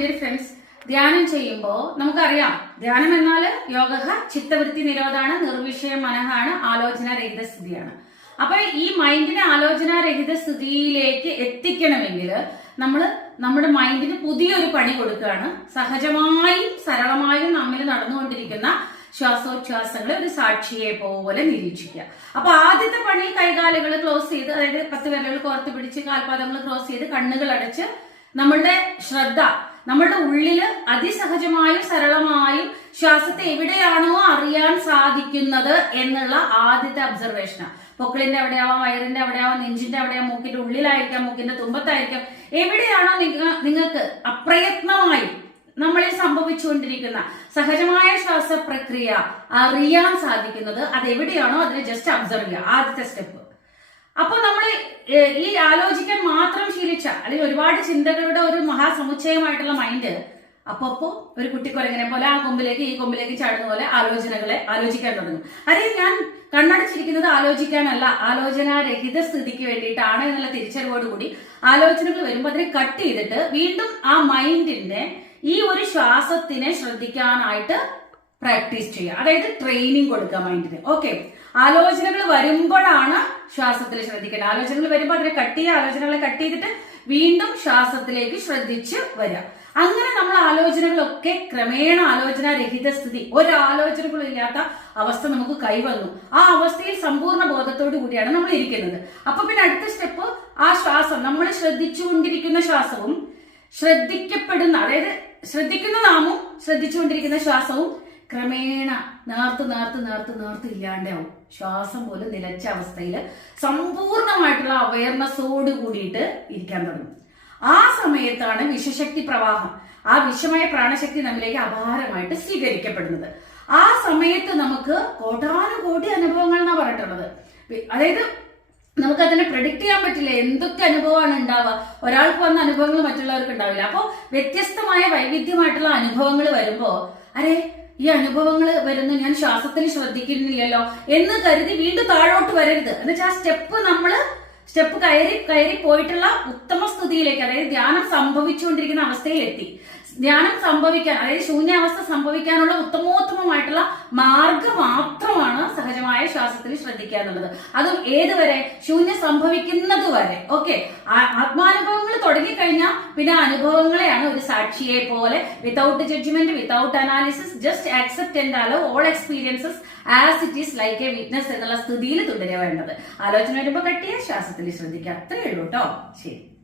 Dear friends ധ്യാനം ചെയ്യുമ്പോൾ നമുക്കറിയാം. ധ്യാനം എന്നാൽ യോഗ ചിത്തവൃത്തി നിരോധാണ് നിർവിഷയ മനഹാണ് ആലോചന രഹിത സ്ഥിതിയാണ്. അപ്പൊ ഈ മൈൻഡിനെ ആലോചന രഹിത സ്ഥിതിയിലേക്ക് എത്തിക്കണമെങ്കിൽ നമ്മൾ നമ്മുടെ മൈൻഡിന് പുതിയൊരു പണി കൊടുക്കുകയാണ്. സഹജമായും സരളമായും നമ്മിൽ നടന്നുകൊണ്ടിരിക്കുന്ന ശ്വാസോച്ഛ്വാസങ്ങളെ ഒരു സാക്ഷിയെ പോലെ നിരീക്ഷിക്കുക. അപ്പൊ ആദ്യത്തെ പണി കൈകാലുകൾ ക്ലോസ് ചെയ്ത് അതായത് പത്ത് വിരലുകൾ കോർത്ത് പിടിച്ച് കാൽപാദങ്ങൾ ക്ലോസ് ചെയ്ത് കണ്ണുകൾ അടച്ച് നമ്മളുടെ ശ്രദ്ധ നമ്മളുടെ ഉള്ളിൽ അതിസഹജമായും സരളമായും ശ്വാസത്തെ എവിടെയാണോ അറിയാൻ സാധിക്കുന്നത് എന്നുള്ള ആദ്യത്തെ ഒബ്സർവേഷനാണ് പൊക്കിളിന്റെ അവിടെയാവാം വയറിന്റെ അവിടെയാവാം നെഞ്ചിന്റെ അവിടെയാവാം മൂക്കിന്റെ ഉള്ളിലായിരിക്കാം മൂക്കിന്റെ തുമ്പത്തായിരിക്കാം. എവിടെയാണോ നിങ്ങ- നിങ്ങൾക്ക് അപ്രയത്നമായി നമ്മളിൽ സംഭവിച്ചുകൊണ്ടിരിക്കുന്ന സഹജമായ ശ്വാസ പ്രക്രിയ അറിയാൻ സാധിക്കുന്നത് അത് എവിടെയാണോ അതിനെ ജസ്റ്റ് അബ്സർവ് ചെയ്യുക. ആദ്യത്തെ സ്റ്റെപ്പ് അപ്പൊ നമ്മൾ ഈ ആലോചിക്കാൻ മാത്രം ശീലിച്ച അല്ലെങ്കിൽ ഒരുപാട് ചിന്തകളുടെ ഒരു മഹാസമുച്ചയമായിട്ടുള്ള മൈൻഡ് അപ്പപ്പോ ഒരു കുട്ടിക്കൊരങ്ങനെ പോലെ ആ കൊമ്പിലേക്ക് ഈ കൊമ്പിലേക്ക് ചാടുന്ന പോലെ ആലോചനകളെ ആലോചിക്കാൻ തുടങ്ങും. അതെ ഞാൻ കണ്ണടച്ചിരിക്കുന്നത് ആലോചിക്കാനല്ല ആലോചനാരഹിത സ്ഥിതിക്ക് വേണ്ടിയിട്ടാണ് എന്നുള്ള തിരിച്ചറിവോടുകൂടി ആലോചനകൾ വരുമ്പോൾ അതിനെ കട്ട് ചെയ്തിട്ട് വീണ്ടും ആ മൈൻഡിന്റെ ഈ ഒരു ശ്വാസത്തിനെ ശ്രദ്ധിക്കാനായിട്ട് പ്രാക്ടീസ് ചെയ്യുക. അതായത് ട്രെയിനിങ് കൊടുക്കുക മൈൻഡിന് ഓക്കെ ആലോചനകൾ വരുമ്പോഴാണ് ശ്വാസത്തിൽ ശ്രദ്ധിക്കേണ്ടത്. ആലോചനകൾ വരുമ്പോൾ അതിനെ കട്ട് ചെയ്യുക. ആലോചനകളെ കട്ട് ചെയ്തിട്ട് വീണ്ടും ശ്വാസത്തിലേക്ക് ശ്രദ്ധിച്ച് വരിക. അങ്ങനെ നമ്മൾ ആലോചനകളൊക്കെ ക്രമേണ ആലോചന രഹിത സ്ഥിതി ഒരാലോചനകളും ഇല്ലാത്ത അവസ്ഥ നമുക്ക് കൈവന്നു. ആ അവസ്ഥയിൽ സമ്പൂർണ ബോധത്തോടു കൂടിയാണ് നമ്മൾ ഇരിക്കുന്നത്. അപ്പൊ പിന്നെ അടുത്ത സ്റ്റെപ്പ് ആ ശ്വാസം. നമ്മൾ ശ്രദ്ധിച്ചുകൊണ്ടിരിക്കുന്ന ശ്വാസവും ശ്രദ്ധിക്കപ്പെടുന്ന അതായത് ശ്രദ്ധിക്കുന്ന നാമും ശ്രദ്ധിച്ചുകൊണ്ടിരിക്കുന്ന ശ്വാസവും ക്രമേണ നേർത്ത് നേർത്ത് നേർത്ത് നേർത്ത് ഇല്ലാണ്ടാവും. ശ്വാസം പോലും നിലച്ച അവസ്ഥയിൽ സമ്പൂർണമായിട്ടുള്ള അവയർനെസ്സോട് കൂടിയിട്ട് ഇരിക്കാൻ തുടങ്ങും. ആ സമയത്താണ് വിഷശക്തി പ്രവാഹം. ആ വിഷമയ പ്രാണശക്തി നമ്മിലേക്ക് അപാരമായിട്ട് സ്വീകരിക്കപ്പെടുന്നത്. ആ സമയത്ത് നമുക്ക് കോടാനുകോടി അനുഭവങ്ങൾ എന്നാ പറഞ്ഞിട്ടുള്ളത്. അതായത് നമുക്ക് അതിനെ പ്രഡിക്ട് ചെയ്യാൻ പറ്റില്ല. എന്തൊക്കെ അനുഭവമാണ് ഉണ്ടാവുക? ഒരാൾക്ക് വന്ന അനുഭവങ്ങൾ മറ്റുള്ളവർക്ക് ഉണ്ടാവില്ല. അപ്പോൾ വ്യത്യസ്തമായ വൈവിധ്യമായിട്ടുള്ള അനുഭവങ്ങൾ വരുമ്പോൾ അരെ ഈ അനുഭവങ്ങൾ വരുന്നു ഞാൻ ശ്വാസത്തിൽ ശ്രദ്ധിക്കുന്നില്ലല്ലോ എന്ന് കരുതി വീണ്ടും താഴോട്ട് വരരുത്. എന്നുവെച്ചാൽ ആ സ്റ്റെപ്പ് നമ്മൾ സ്റ്റെപ്പ് കയറി കയറി പോയിട്ടുള്ള ഉത്തമ സ്ഥിതിയിലേക്ക് അതായത് ധ്യാനം സംഭവിച്ചുകൊണ്ടിരിക്കുന്ന അവസ്ഥയിലെത്തി. ധ്യാനം സംഭവിക്കാൻ അതായത് ശൂന്യാവസ്ഥ സംഭവിക്കാനുള്ള ഉത്തമോത്തമമായിട്ടുള്ള മാർഗം മാത്രമാണ് സഹജമായ ശ്വാസത്തിൽ ശ്രദ്ധിക്കുക എന്നുള്ളത്. അതും ഏതുവരെ? ശൂന്യം സംഭവിക്കുന്നത് വരെ. ഓക്കെ. ആത്മാനുഭവങ്ങൾ തുടങ്ങിക്കഴിഞ്ഞാൽ പിന്നെ അനുഭവങ്ങളെയാണ് ഒരു സാക്ഷിയെ പോലെ. Without judgment without analysis just accept and allow all experiences as it is like a witness എന്നുള്ള സ്ഥിതിയിൽ തുടരുക വേണ്ടത്. ആലോചന വരുമ്പോൾ കട്ടിയ ശ്വാസത്തിൽ ശ്രദ്ധിക്കുക. അത്രയേ ഉള്ളൂ കേട്ടോ ശരി.